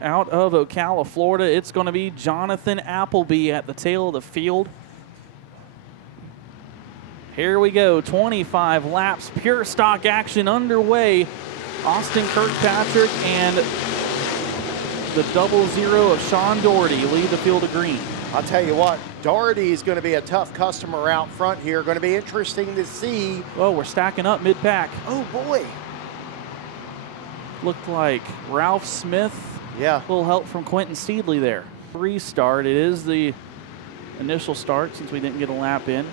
out of Ocala, Florida. It's going to be Jonathan Appleby at the tail of the field. Here we go, 25 laps, pure stock action underway. Austin Kirkpatrick and the 00 of Sean Doherty lead the field of green. I'll tell you what, Doherty is going to be a tough customer out front here. Going to be interesting to see. Oh, we're stacking up mid-pack. Oh, boy. Looked like Ralph Smith. Yeah. A little help from Quentin Steedley there. Restart. It is the initial start since we didn't get a lap in.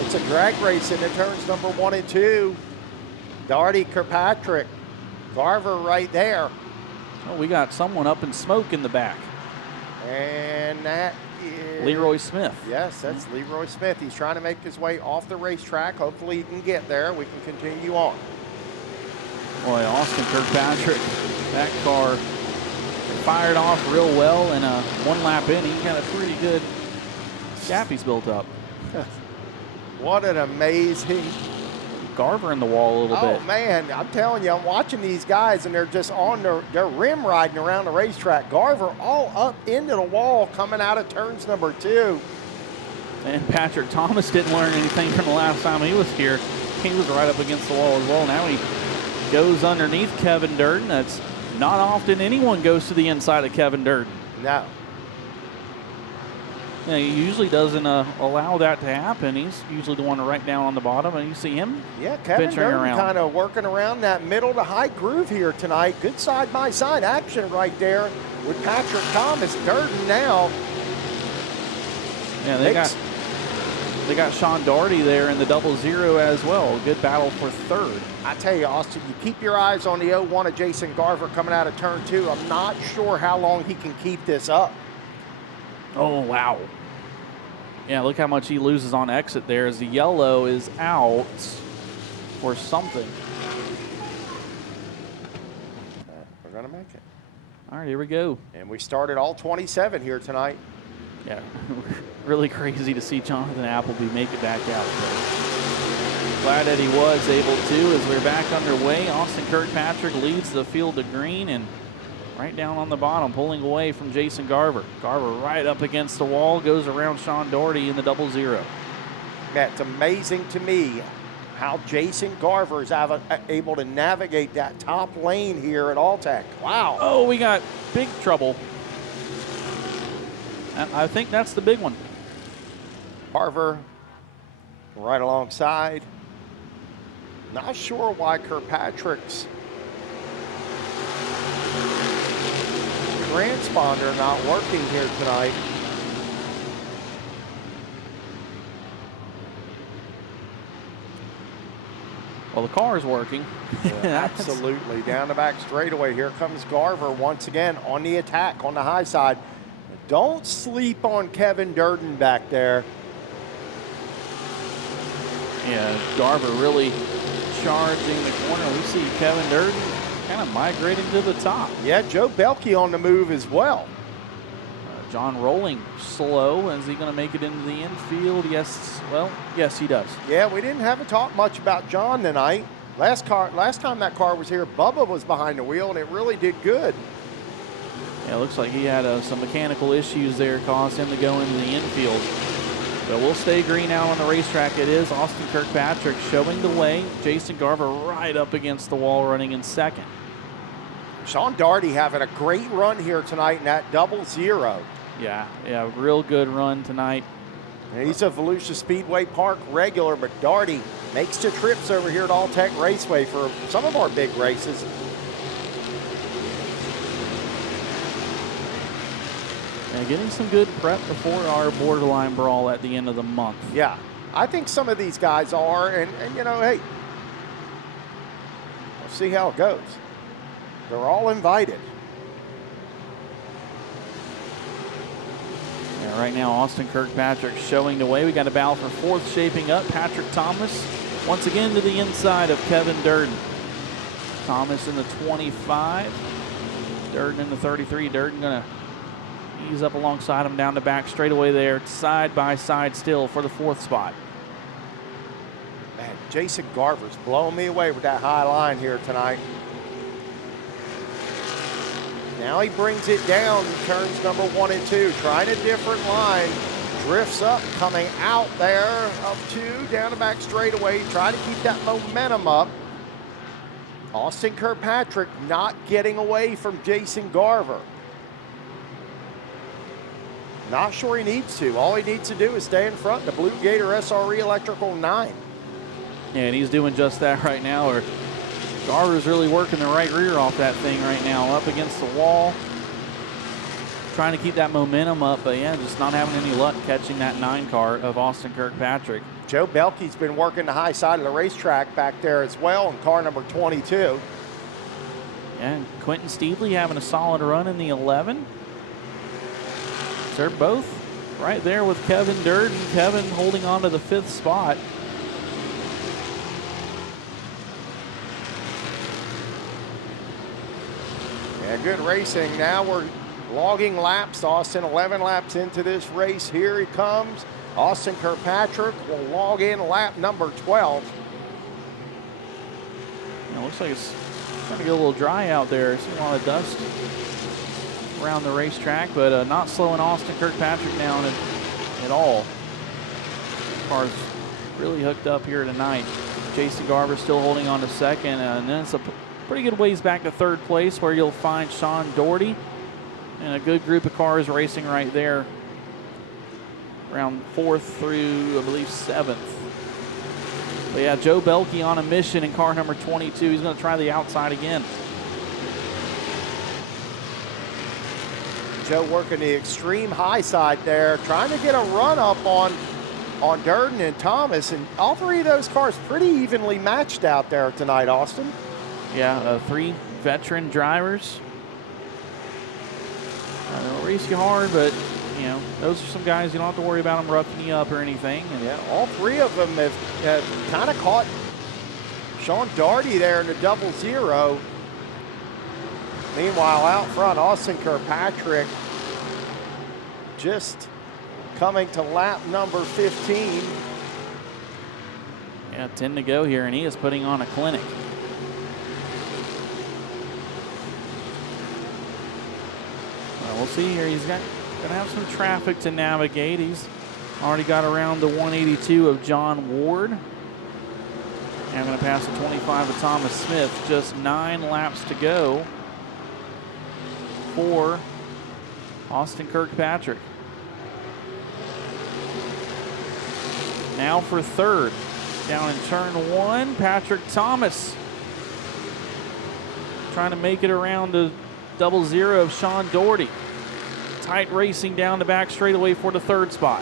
It's a drag race into turns number 1 and 2. Doherty, Kirkpatrick, Garver right there. Oh, we got someone up in smoke in the back. And that is Leroy Smith. Yes, that's Leroy Smith. He's trying to make his way off the racetrack. Hopefully he can get there. We can continue on. Boy, Austin Kirkpatrick, that car fired off real well, and 1 lap in, he got a pretty good gap he's built up. What an amazing. Garver in the wall a little bit. Oh, man, I'm telling you, I'm watching these guys, and they're just on their rim riding around the racetrack. Garver all up into the wall coming out of turns number 2. And Patrick Thomas didn't learn anything from the last time he was here. He was right up against the wall as well. Now he goes underneath Kevin Durden. That's not often anyone goes to the inside of Kevin Durden. No. You know, he usually doesn't allow that to happen. He's usually the one right down on the bottom, and you see him Kevin Durden around. kind of working around that middle to high groove here tonight. Good side-by-side action right there with Patrick Thomas. Durden now. Yeah, they got Sean Doherty there in the 00 as well. Good battle for third. I tell you, Austin, you keep your eyes on the 01 of Jason Garver coming out of turn 2. I'm not sure how long he can keep this up. Oh, wow. Yeah, look how much he loses on exit there as the yellow is out for something. We're going to make it. All right, here we go. And we started all 27 here tonight. Yeah, really crazy to see Jonathan Appleby make it back out. Glad that he was able to as we're back underway. Austin Kirkpatrick leads the field to green and right down on the bottom, pulling away from Jason Garver. Garver right up against the wall, goes around Sean Doherty in the 00. Yeah, it's amazing to me how Jason Garver is able to navigate that top lane here at Alltech. Wow. Oh, we got big trouble. I think that's the big one. Garver right alongside. Not sure why Kirkpatrick's transponder not working here tonight. Well, the car is working. Yeah, absolutely. Down the back straightaway. Here comes Garver once again on the attack on the high side. Don't sleep on Kevin Durden back there. Yeah, Garver really charging the corner. We see Kevin Durden kind of migrating to the top. Yeah, Joe Belke on the move as well. John Rolling slow. Is he going to make it into the infield? Yes. Well, yes, he does. Yeah, we didn't have to talk much about John tonight. Last time that car was here, Bubba was behind the wheel, and it really did good. Yeah, it looks like he had some mechanical issues there, caused him to go into the infield. But we'll stay green out on the racetrack. It is Austin Kirkpatrick showing the way. Jason Garver right up against the wall, running in second. Sean Doherty having a great run here tonight in that 00. Yeah, real good run tonight. And he's a Volusia Speedway Park regular, but Doherty makes the trips over here at Alltech Raceway for some of our big races. And getting some good prep before our borderline brawl at the end of the month. Yeah, I think some of these guys are, and you know, hey, we'll see how it goes. They're all invited. Yeah, right now, Austin Kirkpatrick showing the way. We got a battle for fourth shaping up. Patrick Thomas once again to the inside of Kevin Durden. Thomas in the 25. Durden in the 33. Durden going to ease up alongside him down the back straightaway there, side by side still for the fourth spot. Man, Jason Garver's blowing me away with that high line here tonight. Now he brings it down in turns number 1 and 2, trying a different line. Drifts up, coming out there of 2, down the back straightaway, try to keep that momentum up. Austin Kirkpatrick not getting away from Jason Garver. Not sure he needs to. All he needs to do is stay in front. The Blue Gator SRE Electrical 9. Yeah, and he's doing just that right now. Or Garver's really working the right rear off that thing right now, up against the wall. Trying to keep that momentum up, but yeah, just not having any luck catching that 9 car of Austin Kirkpatrick. Joe Belkey's been working the high side of the racetrack back there as well in car number 22. And Quentin Steedley having a solid run in the 11. They're both right there with Kevin Durden. Kevin holding on to the 5th spot. Yeah, good racing. Now we're logging laps. Austin 11 laps into this race. Here he comes. Austin Kirkpatrick will log in lap number 12. Looks like it's starting to get a little dry out there. See a lot of dust around the racetrack, but not slowing Austin Kirkpatrick down at all. Car's really hooked up here tonight. Jason Garver still holding on to 2nd, and then it's a pretty good ways back to 3rd place where you'll find Sean Doherty. And a good group of cars racing right there. Around 4th through, I believe, 7th. But yeah, Joe Belkey on a mission in car number 22. He's going to try the outside again. Joe working the extreme high side there, trying to get a run up on Durden and Thomas. And all 3 of those cars pretty evenly matched out there tonight, Austin. Yeah, 3 veteran drivers. They'll race you hard, but you know, those are some guys you don't have to worry about them roughing you up or anything. And yeah, all 3 of them have kind of caught Sean Doherty there in the 0-0. Meanwhile, out front, Austin Kirkpatrick just coming to lap number 15. Yeah, 10 to go here, and he is putting on a clinic. We'll see here. He's gonna have some traffic to navigate. He's already got around the 182 of John Ward. And going to pass the 25 of Thomas Smith. Just 9 laps to go for Austin Kirkpatrick. Now for 3rd. Down in turn 1, Patrick Thomas. Trying to make it around the 0-0 of Sean Doherty. Tight racing down the back straightaway for the 3rd spot.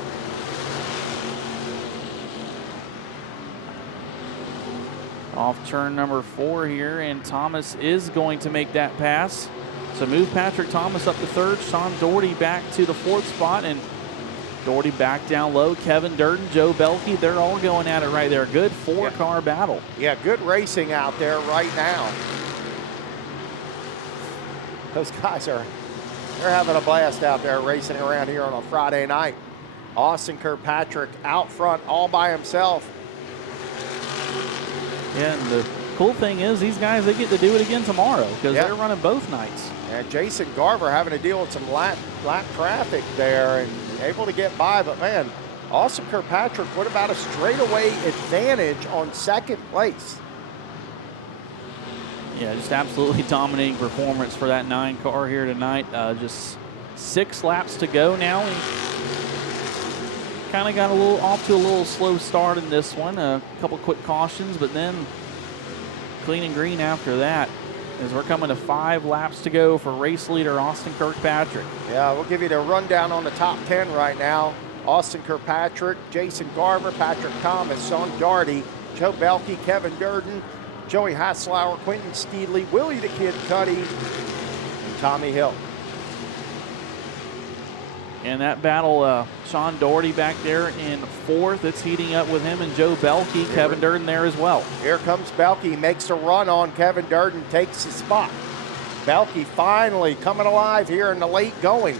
Off turn number 4 here, and Thomas is going to make that pass. So move Patrick Thomas up to 3rd, Sean Doherty back to the 4th spot, and Doherty back down low. Kevin Durden, Joe Belkey, they're all going at it right there. Good 4-car battle. Yeah, good racing out there right now. Those guys they're having a blast out there racing around here on a Friday night. Austin Kirkpatrick out front all by himself. Yeah, and the cool thing is these guys, they get to do it again tomorrow because they're running both nights. And Jason Garver having to deal with some lap traffic there and able to get by. But man, Austin Kirkpatrick, what about a straightaway advantage on 2nd place? Yeah, just absolutely dominating performance for that 9 car here tonight. Just 6 laps to go now. He kind of got off to a little slow start in this one. A couple quick cautions, but then clean and green after that. As we're coming to 5 laps to go for race leader Austin Kirkpatrick. Yeah, we'll give you the rundown on the top 10 right now. Austin Kirkpatrick, Jason Garver, Patrick Thomas, Sean Doherty, Joe Belkey, Kevin Durden, Joey Hasslauer, Quentin Steedley, Willie the Kid Cuddy, and Tommy Hill. And that battle, Sean Doherty back there in 4th. It's heating up with him and Joe Belkey. Kevin Durden there as well. Here comes Belkey, makes a run on Kevin Durden, takes his spot. Belkey finally coming alive here in the late going.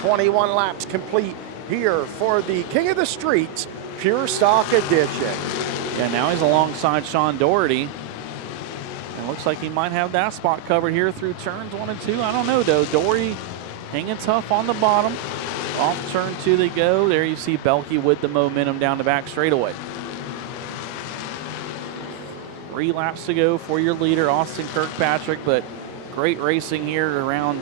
21 laps complete here for the King of the Streets Pure Stock Edition. And now he's alongside Sean Doherty. And looks like he might have that spot covered here through turns 1 and 2. I don't know, though. Doherty hanging tough on the bottom. Off turn 2 they go. There you see Belke with the momentum down the back straightaway. 3 laps to go for your leader, Austin Kirkpatrick, but great racing here around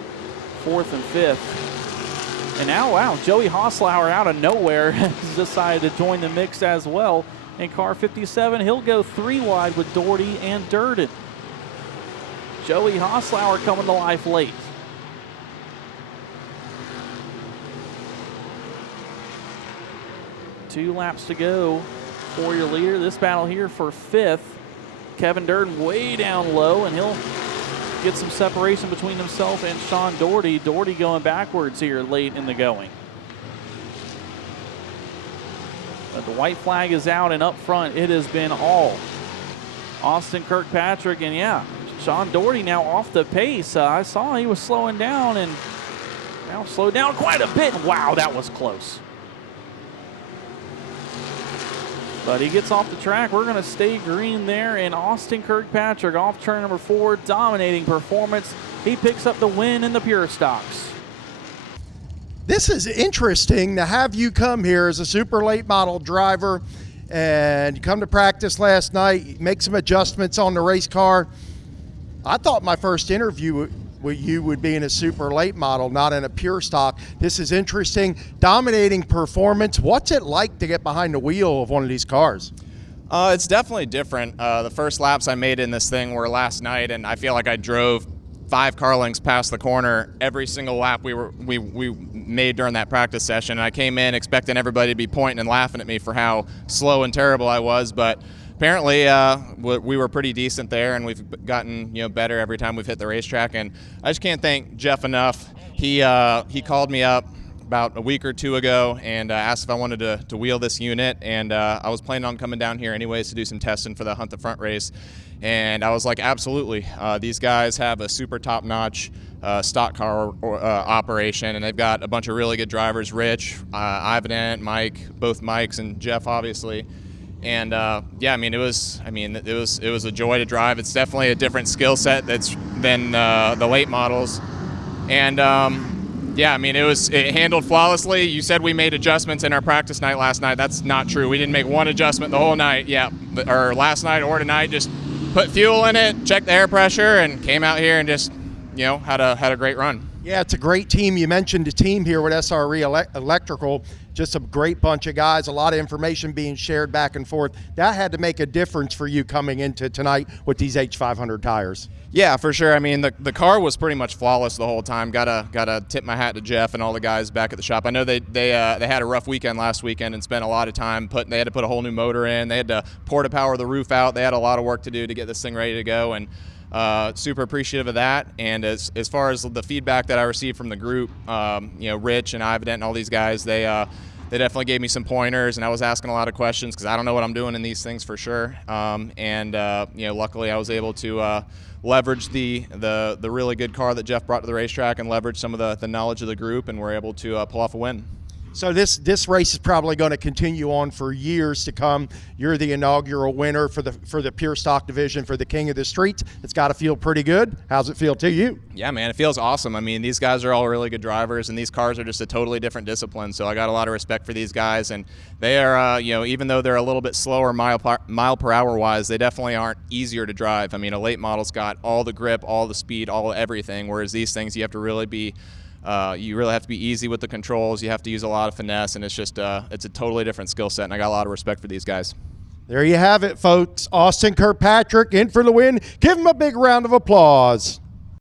4th and 5th. And now, wow, Joey Hosslauer out of nowhere has decided to join the mix as well. In car 57, he'll go 3 wide with Doherty and Durden. Joey Hosslauer coming to life late. Two laps to go for your leader. This battle here for 5th. Kevin Durden way down low, and he'll get some separation between himself and Sean Doherty. Doherty going backwards here late in the going. But the white flag is out, and up front it has been all Austin Kirkpatrick. And yeah, Sean Doherty now off the pace. I saw he was slowing down, and now slowed down quite a bit. Wow, that was close. But he gets off the track. We're going to stay green there. And Austin Kirkpatrick off turn number 4, dominating performance. He picks up the win in the Pure Stocks. This is interesting to have you come here as a super late model driver, and you come to practice last night, make some adjustments on the race car. I thought my first interview with you would be in a super late model, not in a pure stock. This is interesting. Dominating performance. What's it like to get behind the wheel of one of these cars? It's definitely different. The first laps I made in this thing were last night, and I feel like I drove 5 car lengths past the corner every single lap we made during that practice session. And I came in expecting everybody to be pointing and laughing at me for how slow and terrible I was, but apparently we were pretty decent there, and we've gotten better every time we've hit the racetrack. And I just can't thank Jeff enough. He called me up about a week or 2 ago and asked if I wanted to wheel this unit, and I was planning on coming down here anyways to do some testing for the Hunt the Front race. And I was like, absolutely. These guys have a super top-notch stock car operation, and they've got a bunch of really good drivers. Rich, Ivan, Mike, both Mikes, and Jeff, obviously. And yeah, it was a joy to drive. It's definitely a different skill set than the late models. And yeah, it handled flawlessly. You said we made adjustments in our practice night last night. That's not true. We didn't make one adjustment the whole night. Yeah, or last night or tonight. Just put fuel in it, checked the air pressure, and came out here and just had a great run. Yeah, it's a great team. You mentioned the team here with SRE Electrical. Just a great bunch of guys, a lot of information being shared back and forth. That had to make a difference for you coming into tonight with these H500 tires. Yeah, for sure. The car was pretty much flawless the whole time. Gotta tip my hat to Jeff and all the guys back at the shop. I know they had a rough weekend last weekend and spent a lot of time they had to put a whole new motor in. They had to porta power the roof out. They had a lot of work to do to get this thing ready to go, and super appreciative of that. And as far as the feedback that I received from the group, Rich and Ivan and all these guys, they definitely gave me some pointers, and I was asking a lot of questions because I don't know what I'm doing in these things for sure. Luckily I was able to leverage the really good car that Jeff brought to the racetrack and leverage some of the knowledge of the group, and we're able to pull off a win. So this race is probably going to continue on for years to come. You're the inaugural winner for the Pure Stock division for the King of the Streets. It's got to feel pretty good. How's it feel to you? Yeah, man, it feels awesome. These guys are all really good drivers, and these cars are just a totally different discipline. So I got a lot of respect for these guys, and they are, even though they're a little bit slower mile per hour wise, they definitely aren't easier to drive. A late model's got all the grip, all the speed, all everything, whereas these things you have to really be. You really have to be easy with the controls. You have to use a lot of finesse, and it's just it's a totally different skill set, and I got a lot of respect for these guys. There you have it, folks. Austin Kirkpatrick in for the win. Give him a big round of applause.